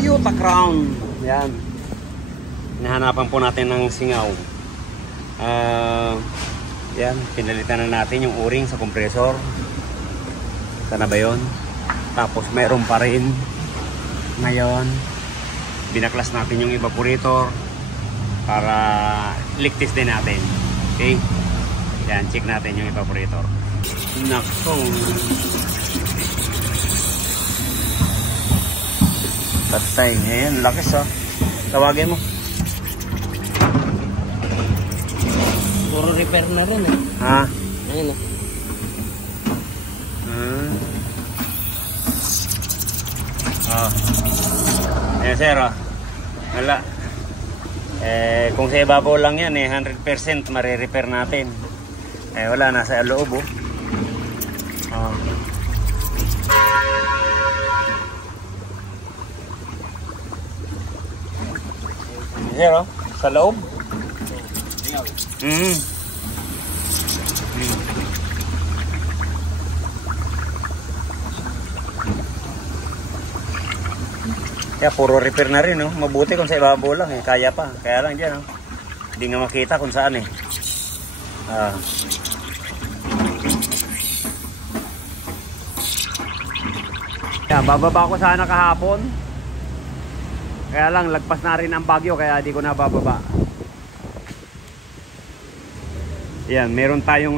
Toyota Crown. Yan. Hinahanapan po natin ng singaw. Yan, pinalitan na natin yung o-ring sa compressor. Sana ba yun? Tapos mayroon pa rin. Ngayon, binaklas natin yung evaporator para ligtis din natin. Okay? Yan, check natin yung evaporator. Nako. Patay. Ayan, lakas oh. Tawagin mo. Puro repair na rin eh. Ha? Ayun oh. Ayan sir oh. Wala. Kung sa ibabaw lang yan 100% mare-repair natin. Wala, nasa loob oh. Sir oh, sa loob. Kaya puro repair na rin, no? Mabuti kung sa ibabaw lang, kaya pa. Kaya lang dyan, no? Hindi nga makita kung saan, Kaya bababa ko sana kahapon. Kaya lang, lagpas na rin ang bagyo, kaya di ko na bababa. Yan, meron tayong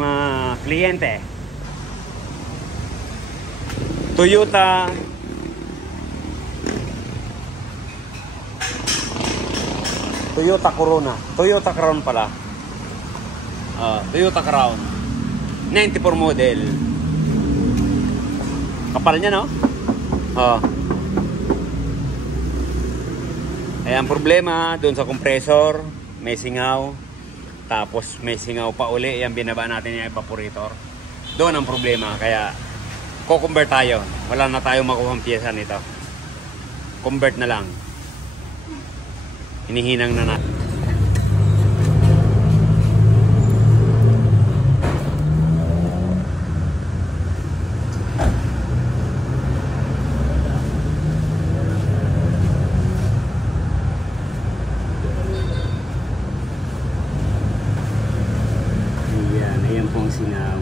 kliyente. Toyota Corona. Toyota Crown pala. Toyota Crown 94 model. Kapal niya, no? Ang problema doon sa compressor, may singaw. Tapos may singaw pa uli. Yan, binaba natin yung evaporator. Doon ang problema. Kaya ko-convert tayo. Wala na tayong makuha ang pyesa nito. Convert na lang. Hinihinang na natin. Ayan pong singaw.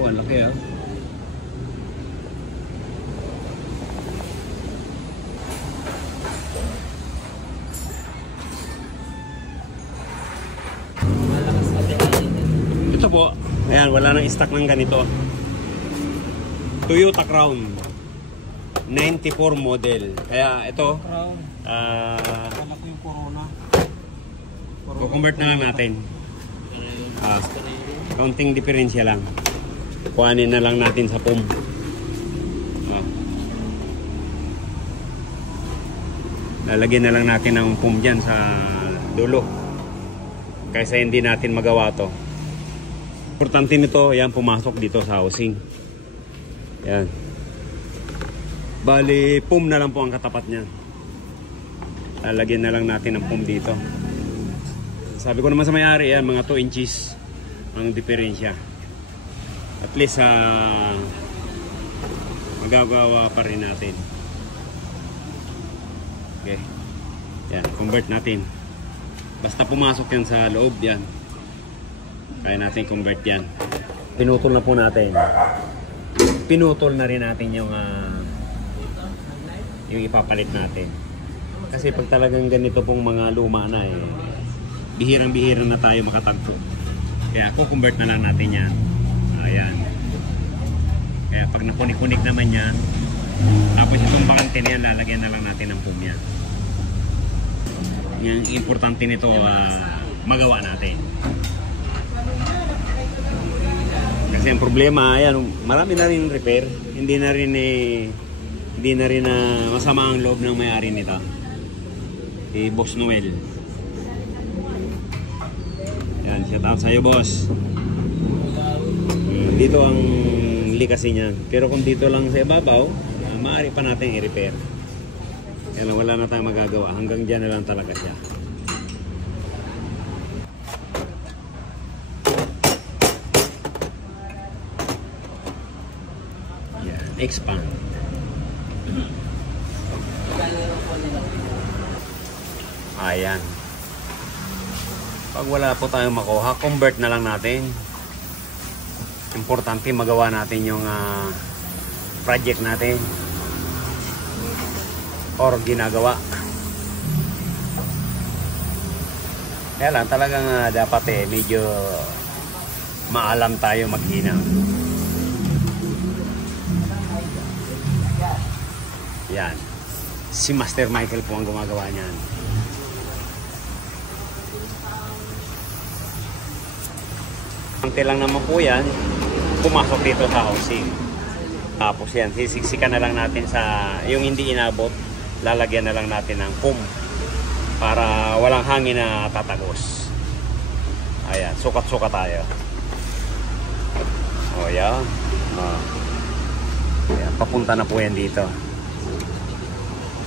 Oh, ang laki Ito po. Ayan, wala nang stock ng ganito. Toyota Crown 94 model. Kaya ito yung Corona. Convert na lang natin. Counting diferensya lang. Kuhanin na lang natin sa pump. Lalagyan na lang natin ng pump dyan sa dulo. Kaysa hindi natin magawa to. Importante nito, yan, pumasok dito sa housing. Yan. Bali, pump na lang po ang katapat niyan. Lalagyan na lang natin ng pump dito. Sabi ko naman sa may-ari, yan, mga 2 inches ang diferensya. At least magagawa pa rin natin. Okay. Yan, convert natin. Basta pumasok yan sa loob, yan. Kaya natin convert yan. Pinutol na po natin. Pinutol na rin natin yung ipapalit natin. Kasi pag talagang ganito pong mga luma na bihirang-bihira na tayo makatagpo. Kaya kukonvert na lang natin yan. Ayan. Kaya pag nakunik-kunik naman yan, tapos itong bakante na yan, lalagyan na lang natin ng pum yan. Yung importante nito, magawa natin. Kasi ang problema, ayan, marami na rin repair. Hindi na rin masama ang loob ng may-ari nito. Si Boss Noel. Yan, shout out sa'yo, boss. Dito ang likasi niyan. Pero kung dito lang sa ibabaw, maaari pa natin i-repair. Kaya wala na tayong magagawa. Hanggang dyan na lang talaga siya. expand. Ayan. Pag wala po tayong makuha, convert na lang natin. Importante magawa natin yung project natin or ginagawa. Kaya lang talagang dapat medyo maalam tayo maghina. Yan. Si Master Michael po ang gumagawa niyan. Ante lang naman po yan, pumasok dito sa housing. Tapos yan, sisiksikan na lang natin sa yung hindi inabot, lalagyan na lang natin ng foam para walang hangin na tatagos. Ayan, sukat-sukat tayo. O yan. Ayan, papunta na po yan dito.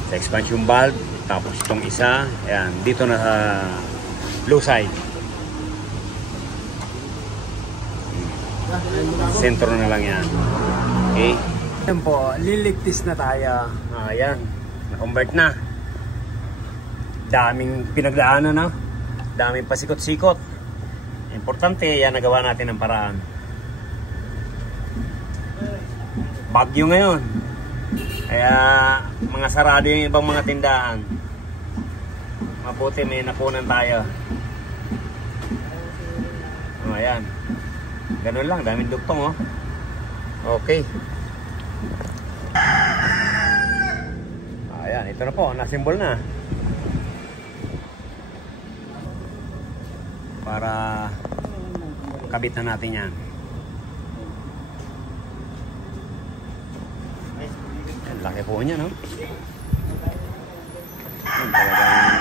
Sa expansion valve, tapos itong isa, ayan, dito na sa low side. Sentro na lang yan. Okay. Ayan po, liligtis na tayo. Ayan, na-convert na. Daming pinagdaanan na. Daming pasikot-sikot. Importante, yan nagawa natin ng paraan. Bagyo ngayon. Kaya mga sarado yung ibang mga tindahan. Mabuti may napunan tayo. Ayan. Ganun lang, daming duktong, oh. Okay. Ayan, ito na po, nasimbol na. Para kabit na natin yan. Ang laki po niya, no? Talagang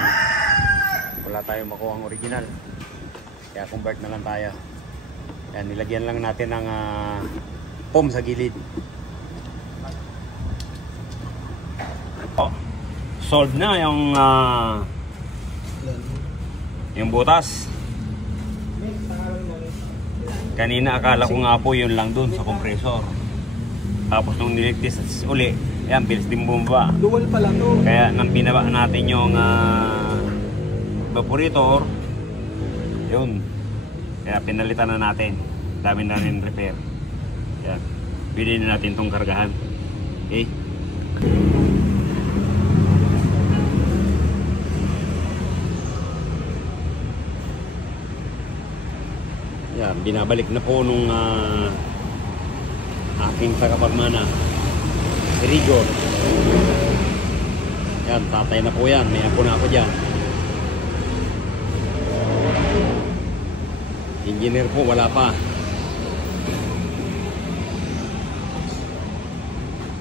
wala tayong makuha ang original. Kaya convert na lang tayo. Yan, nilagyan lang natin ng foam sa gilid. Oh, solve na yung butas. Kanina akala ko nga po yun lang dun sa compressor. Tapos nung niligtis uli, yan, bilis din bumaba. Dual pala to. Kaya nang binaba natin yung evaporator, yun. Kaya pinalitan na natin. Dami na rin repair. Yan. Pwede na natin itong kargahan. Okay. Yan. Binabalik na po nung aking tagapagmana. Rigor. Yan. Tatay na po yan. May apo na ako dyan. Engineer po, wala pa.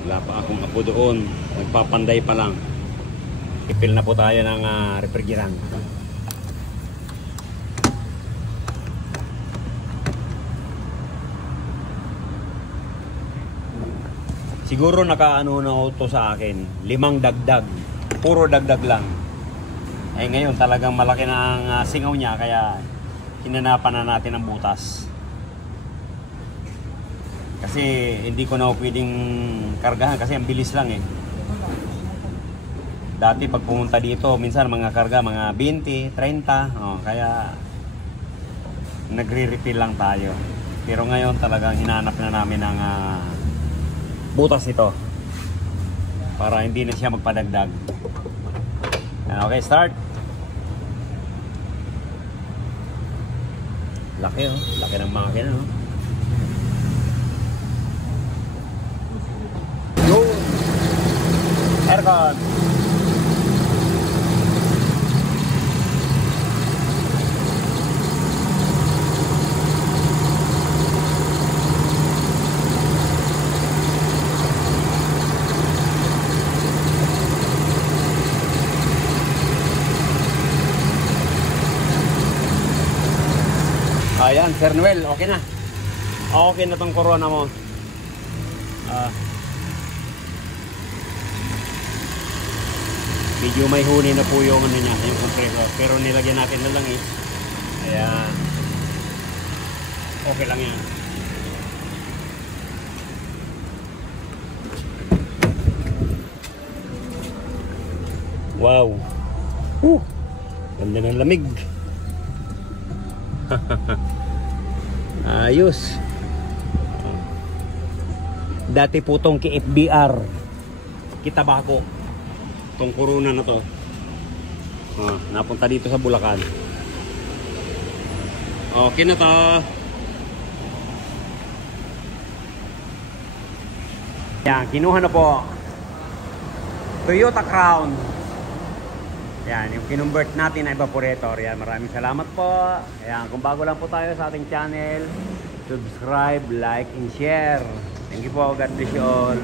Wala pa akong apo doon. Nagpapanday pa lang. Ipil na po tayo ng refrigerant. Siguro nakaano na auto sa akin. 5 dagdag. Puro dagdag lang. Ay ngayon talagang malaki na ang singaw niya kaya hinanapan na natin ang butas. Kasi hindi ko na pwedeng kargahan kasi ang bilis lang eh. Dati pag pumunta dito, minsan mga karga, mga 20, 30, kaya nagre-refill lang tayo. Pero ngayon talagang hinanap na namin ang butas nito para hindi na siya magpadagdag. Okay, start. Laki, oh. Laki ng makina, oh. Go! Aircon! Ayan, Sir Noel, okay na. Okay na tong corona mo. Medyo may huni na po yung ano niya, yung compressor. Pero nilagyan natin na lang eh. Ayan. Okay lang yan. Wow. Ganda ng lamig. Ayos. Dati po tong KFBR Kitabako. Tong Corona na to. Napunta dito sa Bulacan. Okay na to. Yan, kinuha na po. Toyota Crown. Yan, yung kinonvert natin na evaporator. Yan, maraming salamat po. Yan, kung bago lang po tayo sa ating channel, subscribe, like, and share. Thank you po. God bless you all.